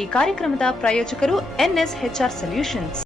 ಈ ಕಾರ್ಯಕ್ರಮದ ಪ್ರಾಯೋಜಕರು NSHR ಸೊಲ್ಯೂಷನ್ಸ್.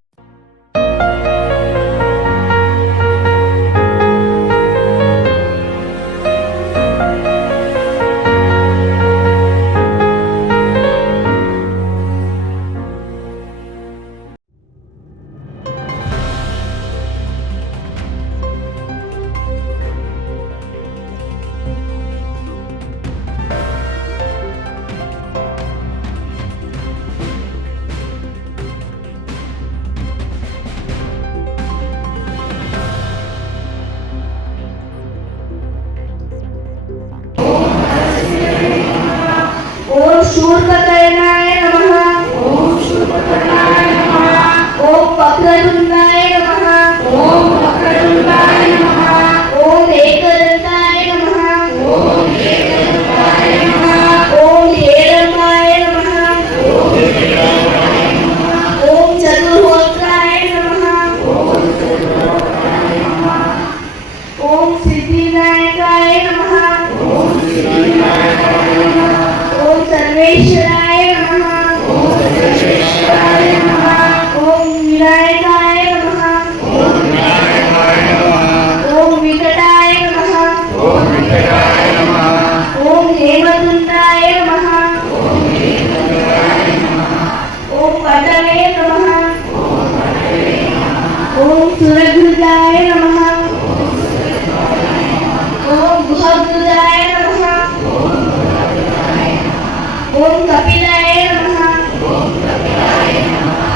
शूर्पकर्णाय नमः। ओम शूर्पकर्णाय नमः। ओम वक्रतुंडाय नमः। ओम वक्रतुंडाय नमः। ओम एकदन्ताय नमः। ओम एकदन्ताय नमः। ओम हेरंबाय नमः। ओम हेरंबाय नमः। ओम चतुर्होत्राय नमः। ओम चतुर्होत्राय नमः। ओम सिद्धिनायकाय नमः। ओम सिद्धिनायकाय नमः। ओम सर्वेश्वराय नमः। ओम सर्वेश्वराय नमः। ओम विनायकाय नमः। ओम विनायकाय नमः। ओम विकटाय नमः। ओम विकटाय नमः। ओम हेमतुंडाय नमः। ओम हेमतुंडाय नमः। ओम पटवे नमः। ओम पटवे नमः। ओम सुरभुजाय नमः। ओम सुरभुजाय नमः। ओम भुजभुजाय नमः। ओम कपिलाय नमः। ओम कपिलाय नमः।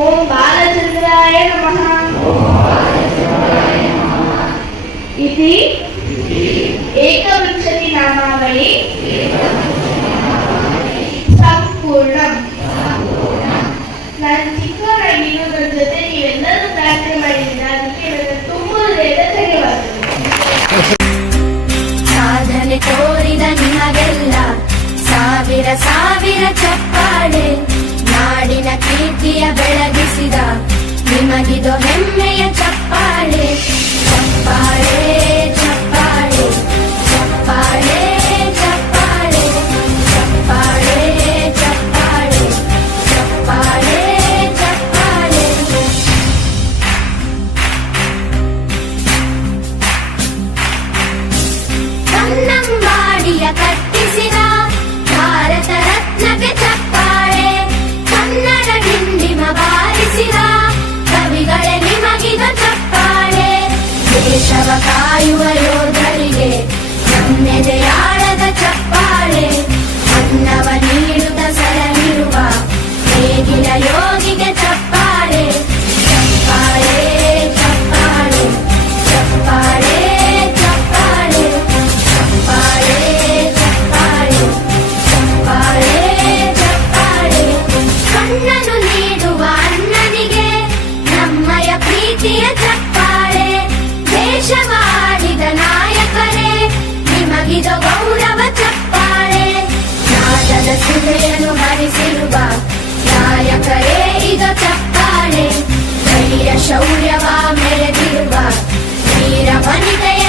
ओम बालचंद्राय नमः। ओम बालचंद्राय नमः। इति एकविंशति नामावली ಸಂಪೂರ್ಣಂ. ನಾನು ಚಿಕ್ಕವರಾಗಿರೋದ್ರ ಜೊತೆ ನೀವೆಲ್ಲರೂ ಪ್ರಾರ್ಥನೆ ಮಾಡಿದ್ದೀರ, ಅದಕ್ಕೆ ನನ್ನ ತುಂಬ ಹೃದಯದ ಧನ್ಯವಾದಗಳು. ಸಾಧನೆ ತೋರಿದ ನಿಮಗೆಲ್ಲ ಸಾವಿರ ಸಾವಿರ ಚಪ್ಪಾಳೆ, ನಾಡಿನ ಕೀರ್ತಿಯ ಬೆಳಗಿಸಿದ ನಿಮಗಿದು ಹೆಮ್ಮೆಯ ಚಪ್ಪಾಳೆ. ಚಪ್ಪಾಳೆ ಚಪ್ಪಾಳೆ ಚಪ್ಪಾಳೆ ಚಪ್ಪಾಳೆ ಚಪ್ಪಾಳೆ ಚಪ್ಪಾಳೆ ಚಪ್ಪಾಳೆ ಚಪ್ಪಾಳೆ. ಕನ್ನಂಬಾಡಿಯ ಕಟ್ಟಿಸಿದ ಭಾರತ ರತ್ನಕ್ಕೆ ಚಪ್ಪಾಳೆ. ಕನ್ನಡ ಡಿಂಡಿಮ ಬಾರಿಸಿದ ಕವಿಗಳೇ ನಿಮಗಿದು ಚಪ್ಪಾಳೆ. ದೇಶವ ಕಾಯುವ ಯೋಧರಿಗೆ ನಮ್ಮೆದೆಯಾಳದ ಚಪ್ಪಾಳೆ. ಅನ್ನವ ನೀಡುತ್ತ ಸಲಹಿರುವ ನೇಗಿಲ ಯೋಗಿಗೆ ಚಪ್ಪಾಳೆ. ಚಪ್ಪಾಳೆ ಚಪ್ಪಾಳೆ ಚಪ್ಪಾಳೆ ಚಪ್ಪಾಳೆ ಚಪ್ಪಾಳೆ ಚಪ್ಪಾಳೆ ಚಪ್ಪಾಳೆ ಚಪ್ಪಾಳೆ. ಕಣ್ಣನ್ನು ನೀಡುವ ಅಣ್ಣನಿಗೆ ನಮ್ಮಯ ಪ್ರೀತಿಯ ಚಪ್ಪಾಳೆ. ದೇಶವಾಡಿದ ನಾಯಕರೇ ನಿಮಗಿದು ಗೌರವ ಚಪ್ಪಾಳೆ. ನಾದದ ಸುಧೆಯನ್ನು ಹರಿಸಿರುವ ನಾಯಕರೇ ಇದು ಚಪ್ಪಾಳೆ. ಧೈರ್ಯ ಶೌರ್ಯವ ಮೆರೆದಿರುವ ವೀರ ವನಿತೆಯ